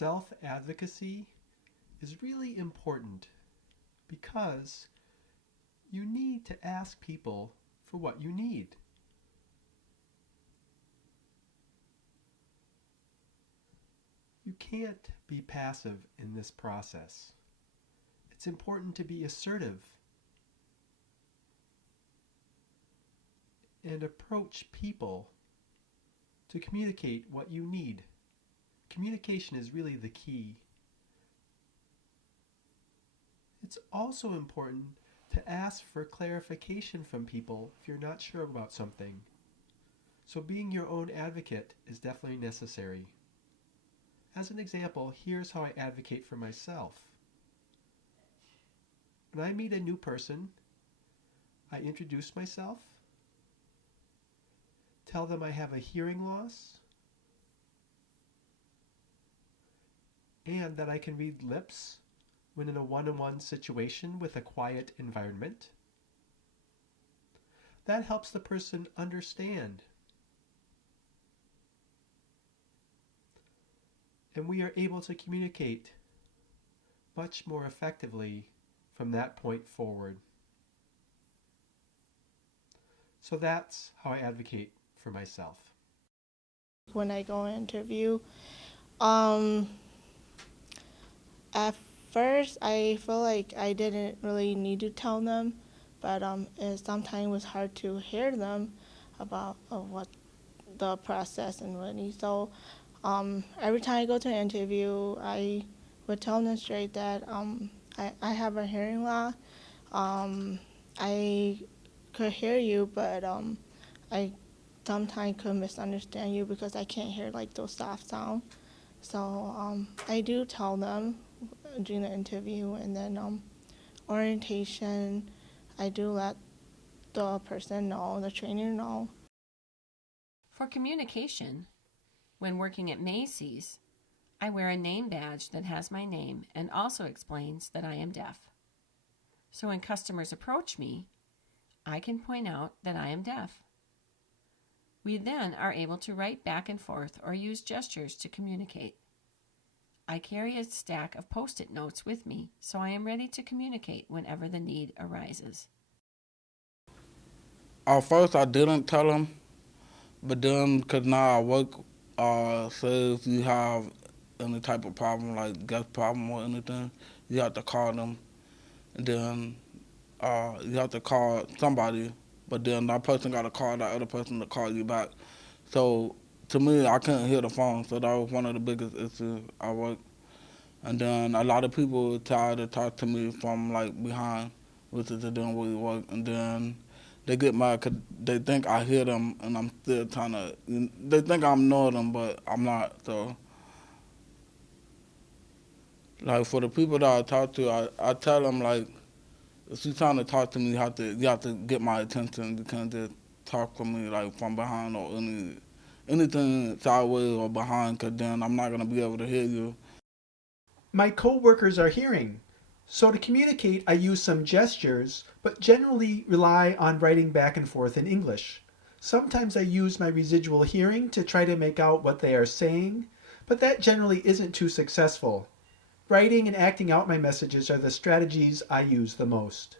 self-advocacy is really important because you need to ask people for what you need. You can't be passive in this process. It's important to be assertive and approach people to communicate what you need. Communication is really the key. It's also important to ask for clarification from people if you're not sure about something. So being your own advocate is definitely necessary. As an example, here's how I advocate for myself. When I meet a new person, I introduce myself, tell them I have a hearing loss, and that I can read lips when in a one-on-one situation with a quiet environment. That helps the person understand. And we are able to communicate much more effectively from that point forward. So that's how I advocate for myself. When I go and interview, at first I feel like I didn't really need to tell them, but it sometimes was hard to hear them about what the process and really. So every time I go to an interview, I would tell them straight that I have a hearing loss. I could hear you, but I sometimes could misunderstand you because I can't hear like those soft sounds. So I do tell them during the interview, and then orientation, I do let the person know, the trainer know. For communication, when working at Macy's, I wear a name badge that has my name and also explains that I am deaf. So when customers approach me, I can point out that I am deaf. We then are able to write back and forth or use gestures to communicate. I carry a stack of Post-it notes with me, so I am ready to communicate whenever the need arises. At first, I didn't tell them, but then, because now I work, say if you have any type of problem, like gut problem or anything, you have to call them, and then you have to call somebody, but then that person got to call that other person to call you back. So to me, I couldn't hear the phone, so that was one of the biggest issues I work. And then a lot of people try to talk to me from like behind, which is doing really work, and then they get mad because they think I hear them and I'm still trying to, they think I'm knowing them, but I'm not. So like for the people that I talk to, I tell them like, if you're trying to talk to me, you have to get my attention. You can't just talk to me like from behind or anything sideways or behind, because then I'm not gonna be able to hear you. My co-workers are hearing, so to communicate I use some gestures, but generally rely on writing back and forth in English. Sometimes I use my residual hearing to try to make out what they are saying, but that generally isn't too successful. Writing and acting out my messages are the strategies I use the most.